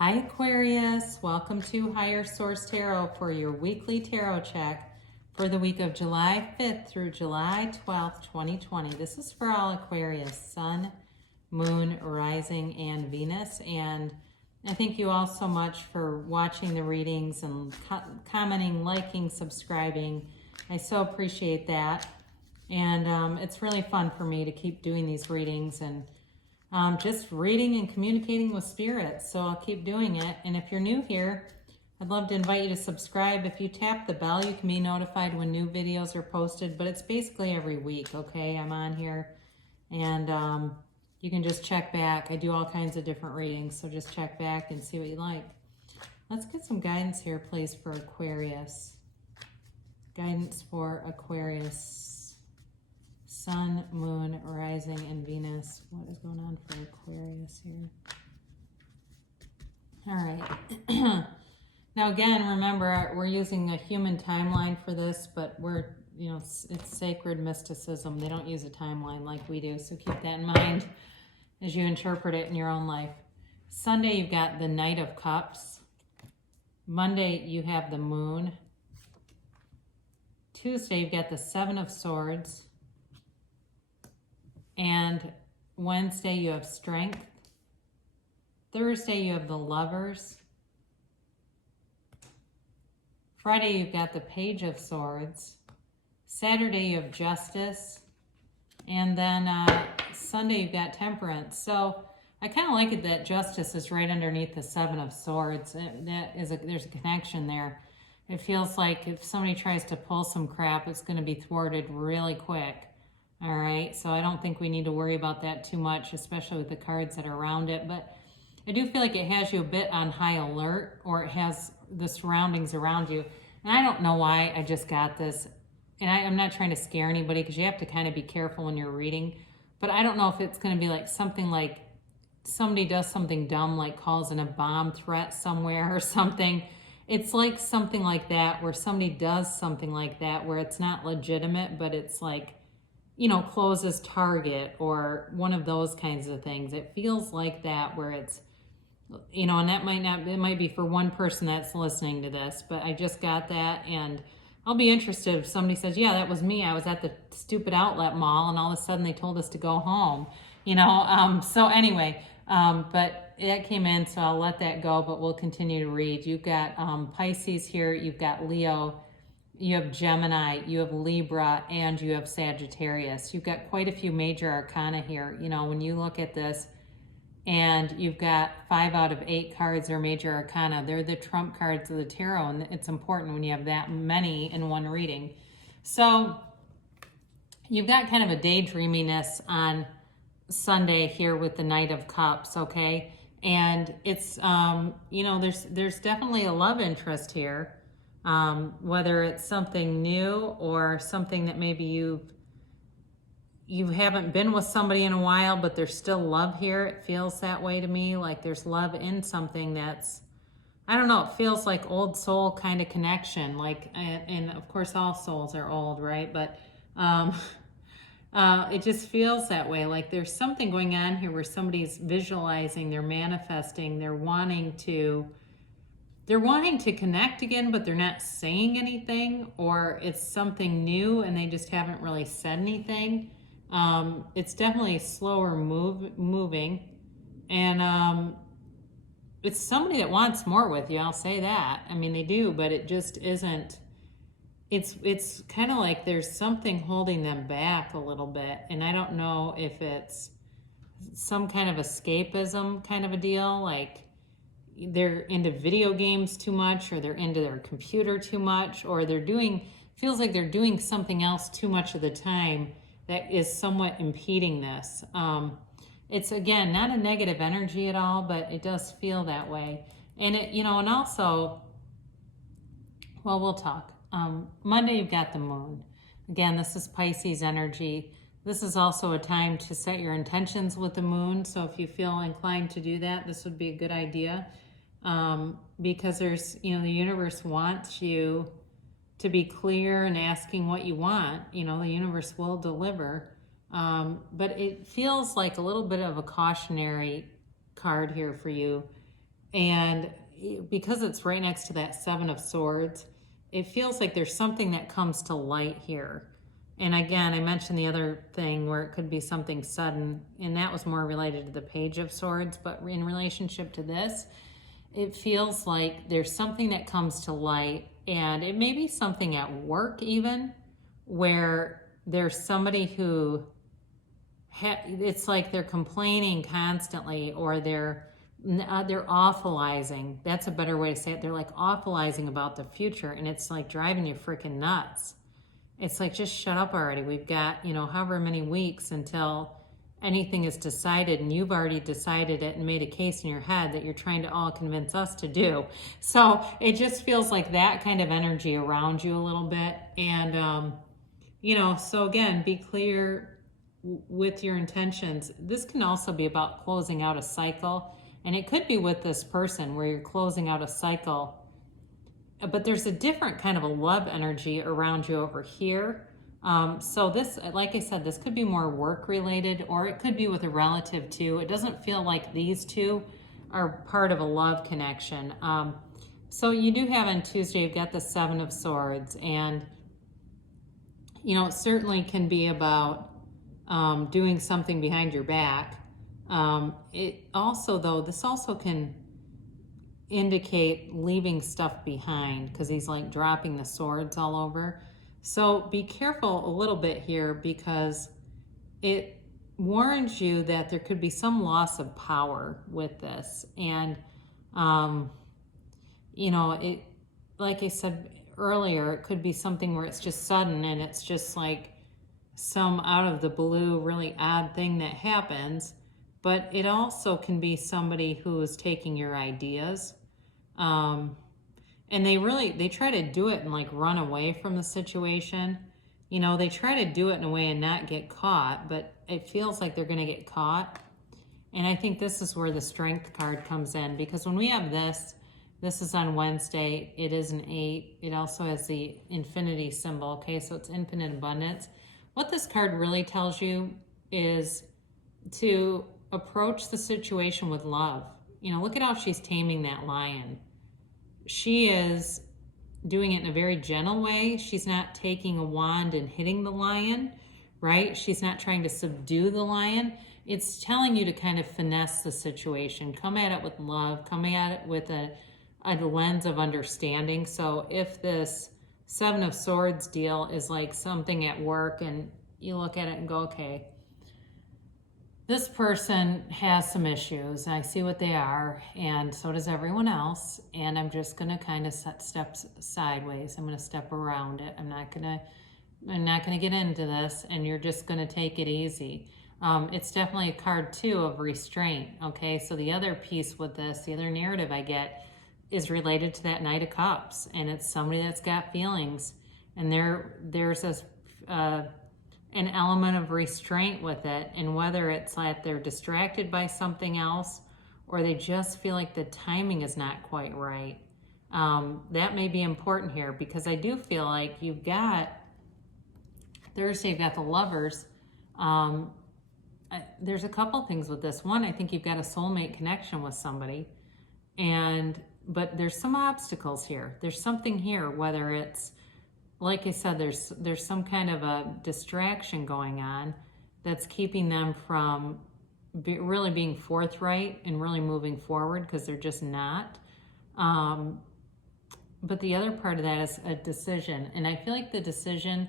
Hi Aquarius, welcome to Higher Source Tarot for your weekly tarot check for the week of July 5th through July 12th, 2020. This is for all Aquarius, Sun, Moon, Rising, and Venus. And I thank you all so much for watching the readings and commenting, liking, subscribing. I so appreciate that. And it's really fun for me to keep doing these readings and just reading and communicating with spirits. So I'll keep doing it. And if you're new here, I'd love to invite you to subscribe. If you tap the bell, you can be notified when new videos are posted, but it's basically every week, okay? I'm on here and you can just check back. I do all kinds of different readings, so just check back and see what you like. Let's get some guidance here, please, for Aquarius. Guidance for Aquarius. Sun, Moon, Rising, and Venus. What is going on for Aquarius here? All right. Now, again, remember, we're using a human timeline for this, but it's sacred mysticism. They don't use a timeline like we do, so keep that in mind as you interpret it in your own life. Sunday, you've got the Knight of Cups. Monday, you have the Moon. Tuesday, you've got the Seven of Swords. And Wednesday, you have Strength. Thursday, you have the Lovers. Friday, you've got the Page of Swords. Saturday, you have Justice. And then Sunday, you've got Temperance. So I kind of like it that Justice is right underneath the Seven of Swords. There's a connection there. It feels like if somebody tries to pull some crap, it's going to be thwarted really quick. All right, so I don't think we need to worry about that too much, especially with the cards that are around it. But I do feel like it has you a bit on high alert, or it has the surroundings around you. And I don't know why I just got this. And I'm not trying to scare anybody because you have to kind of be careful when you're reading. But I don't know if it's going to be like something like somebody does something dumb, like calls in a bomb threat somewhere or something. It's like something like that where somebody does something like that where it's not legitimate, but it's like, closes Target or one of those kinds of things. It feels like that where it's, and that it might be for one person that's listening to this, but I just got that. And I'll be interested if somebody says, yeah, that was me. I was at the stupid outlet mall and all of a sudden they told us to go home, so anyway, but that came in, so I'll let that go, but we'll continue to read. You've got Pisces here, you've got Leo, you have Gemini, you have Libra, and you have Sagittarius. You've got quite a few major arcana here. When you look at this and you've got 5 out of 8 cards are major arcana. They're the trump cards of the tarot, and it's important when you have that many in one reading. So you've got kind of a daydreaminess on Sunday here with the Knight of Cups, okay? And it's, there's definitely a love interest here. Whether it's something new or something that maybe you haven't been with somebody in a while, but there's still love here. It feels that way to me, like there's love in something that's, I don't know, it feels like old soul kind of connection. Like, and of course all souls are old, right? But it just feels that way. Like there's something going on here where somebody's visualizing, they're manifesting, they're wanting to connect again, but they're not saying anything, or it's something new and they just haven't really said anything. It's definitely slower moving, and it's somebody that wants more with you, I'll say that. I mean, they do, but it just isn't. It's kind of like there's something holding them back a little bit, and I don't know if it's some kind of escapism kind of a deal, like they're into video games too much, or they're into their computer too much, or feels like they're doing something else too much of the time that is somewhat impeding this. It's, again, not a negative energy at all, but it does feel that way. And and also, well, we'll talk. Monday, you've got the Moon. Again, this is Pisces energy. This is also a time to set your intentions with the Moon. So if you feel inclined to do that, this would be a good idea. Because there's, the universe wants you to be clear and asking what you want. The universe will deliver. But it feels like a little bit of a cautionary card here for you. And because it's right next to that Seven of Swords, it feels like there's something that comes to light here. And again, I mentioned the other thing where it could be something sudden, and that was more related to the Page of Swords. But in relationship to this, it feels like there's something that comes to light, and it may be something at work even, where there's somebody who it's like they're complaining constantly, or they're awfulizing. That's a better way to say it. They're like awfulizing about the future, and it's like driving you freaking nuts. It's like, just shut up already. We've got, however many weeks until anything is decided, and you've already decided it and made a case in your head that you're trying to all convince us to do. So it just feels like that kind of energy around you a little bit. And, so again, be clear with your intentions. This can also be about closing out a cycle. And it could be with this person where you're closing out a cycle, but there's a different kind of a love energy around you over here. So this, like I said, this could be more work related, or it could be with a relative too. It doesn't feel like these two are part of a love connection. So you do have on Tuesday, you've got the Seven of Swords, and it certainly can be about doing something behind your back. It also, though, this also can indicate leaving stuff behind, because he's like dropping the swords all over. So be careful a little bit here, because it warns you that there could be some loss of power with this. And, it, like I said earlier, it could be something where it's just sudden, and it's just like some out of the blue, really odd thing that happens. But it also can be somebody who is taking your ideas. And they try to do it and like run away from the situation. They try to do it in a way and not get caught, but it feels like they're going to get caught. And I think this is where the Strength card comes in, because when we have this is on Wednesday. It is an 8. It also has the infinity symbol. Okay, so it's infinite abundance. What this card really tells you is to approach the situation with love. Look at how she's taming that lion. She is doing it in a very gentle way. She's not taking a wand and hitting the lion, right? She's not trying to subdue the lion. It's telling you to kind of finesse the situation. Come at it with love. Come at it with a lens of understanding. So if this Seven of Swords deal is like something at work, and you look at it and go, okay, this person has some issues. I see what they are, and so does everyone else. And I'm just going to kind of set steps sideways. I'm going to step around it. I'm not going to get into this, and you're just going to take it easy. It's definitely a card too of restraint. Okay, so the other piece with this, the other narrative I get, is related to that Knight of Cups, and it's somebody that's got feelings, and there's this an element of restraint with it, and whether it's like they're distracted by something else, or they just feel like the timing is not quite right. That may be important here, because I do feel like you've got Thursday, you've got the Lovers. There's a couple things with this. One, I think you've got a soulmate connection with somebody, but there's some obstacles here. There's something here, whether it's, like I said, there's some kind of a distraction going on that's keeping them from really being forthright and really moving forward, because they're just not. But the other part of that is a decision, and I feel like the decision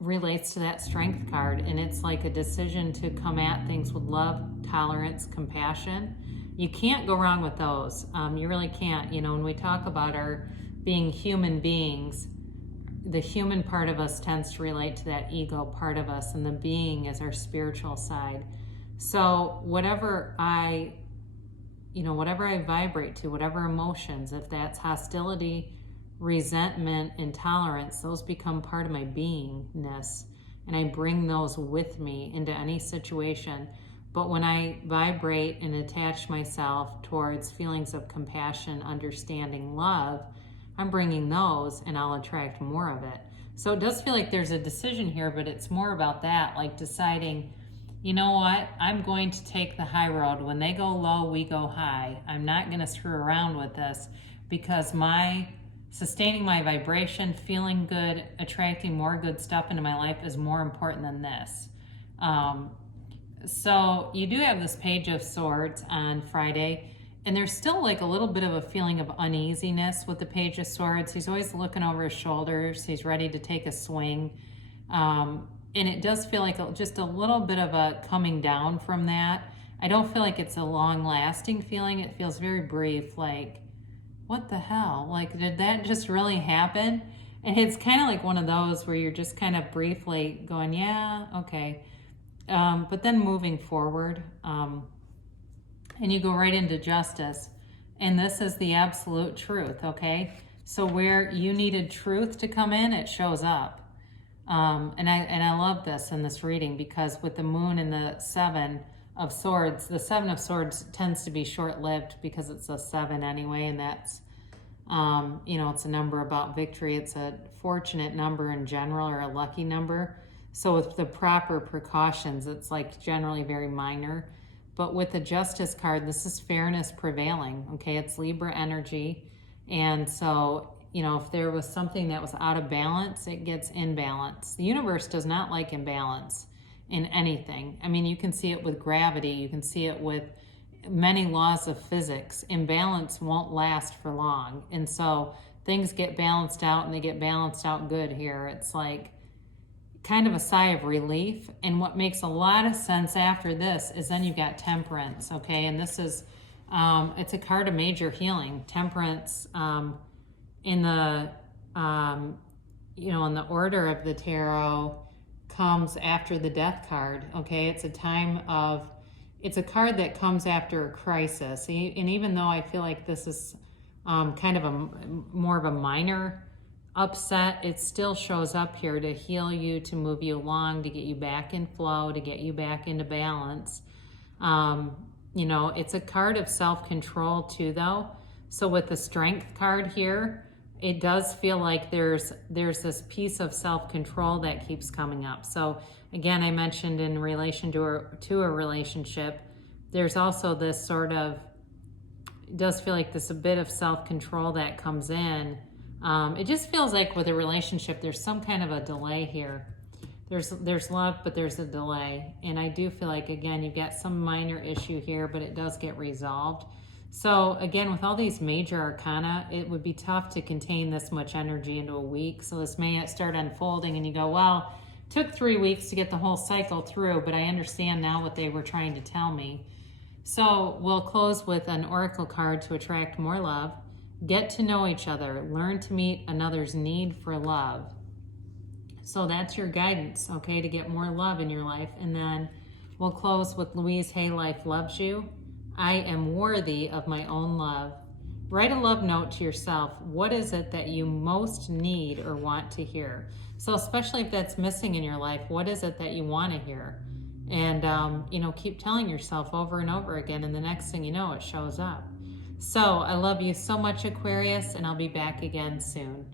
relates to that Strength card, and it's like a decision to come at things with love, tolerance, compassion. You can't go wrong with those. You really can't. When we talk about our being human beings, the human part of us tends to relate to that ego part of us, and the being is our spiritual side. So whatever I vibrate to, whatever emotions, if that's hostility, resentment, intolerance, those become part of my beingness, and I bring those with me into any situation. But when I vibrate and attach myself towards feelings of compassion, understanding, love, I'm bringing those, and I'll attract more of it. So it does feel like there's a decision here, but it's more about that, like deciding, you know what? I'm going to take the high road. When they go low, we go high. I'm not going to screw around with this, because sustaining my vibration, feeling good, attracting more good stuff into my life is more important than this. So you do have this Page of Swords on Friday, and there's still like a little bit of a feeling of uneasiness with the Page of Swords. He's always looking over his shoulders. He's ready to take a swing. And it does feel like just a little bit of a coming down from that. I don't feel like it's a long-lasting feeling. It feels very brief, like, what the hell? Like, did that just really happen? And it's kind of like one of those where you're just kind of briefly going, yeah, okay. But then moving forward, and you go right into Justice. And this is the absolute truth, okay? So where you needed truth to come in, it shows up. And I love this in this reading, because with the Moon and the Seven of Swords, the Seven of Swords tends to be short-lived because it's a 7 anyway, and that's, it's a number about victory. It's a fortunate number in general, or a lucky number. So with the proper precautions, it's like generally very minor. But with the Justice card, this is fairness prevailing, okay? It's Libra energy. And so, if there was something that was out of balance, it gets in balance. The universe does not like imbalance in anything. I mean, you can see it with gravity. You can see it with many laws of physics. Imbalance won't last for long. And so things get balanced out, and they get balanced out good here. It's like kind of a sigh of relief. And what makes a lot of sense after this is then you've got Temperance, okay? And this is, it's a card of major healing. Temperance, in the in the order of the tarot, comes after the Death card, okay? It's a card that comes after a crisis. And even though I feel like this is kind of more of a minor upset, it still shows up here to heal you, to move you along, to get you back in flow, to get you back into balance. It's a card of self-control too, though. So with the Strength card here, it does feel like there's this piece of self-control that keeps coming up. So again, I mentioned in relation to a relationship, there's also this sort of, it does feel like this a bit of self-control that comes in. It just feels like with a relationship, there's some kind of a delay here. There's love, but there's a delay. And I do feel like, again, you've got some minor issue here, but it does get resolved. So again, with all these major arcana, it would be tough to contain this much energy into a week. So this may start unfolding and you go, well, it took 3 weeks to get the whole cycle through, but I understand now what they were trying to tell me. So we'll close with an oracle card to attract more love. Get to know each other. Learn to meet another's need for love. So that's your guidance, okay, to get more love in your life. And then we'll close with Louise Hay, Life Loves You. I am worthy of my own love. Write a love note to yourself. What is it that you most need or want to hear? So especially if that's missing in your life, what is it that you want to hear? And, keep telling yourself over and over again, and the next thing you know, it shows up. So I love you so much, Aquarius, and I'll be back again soon.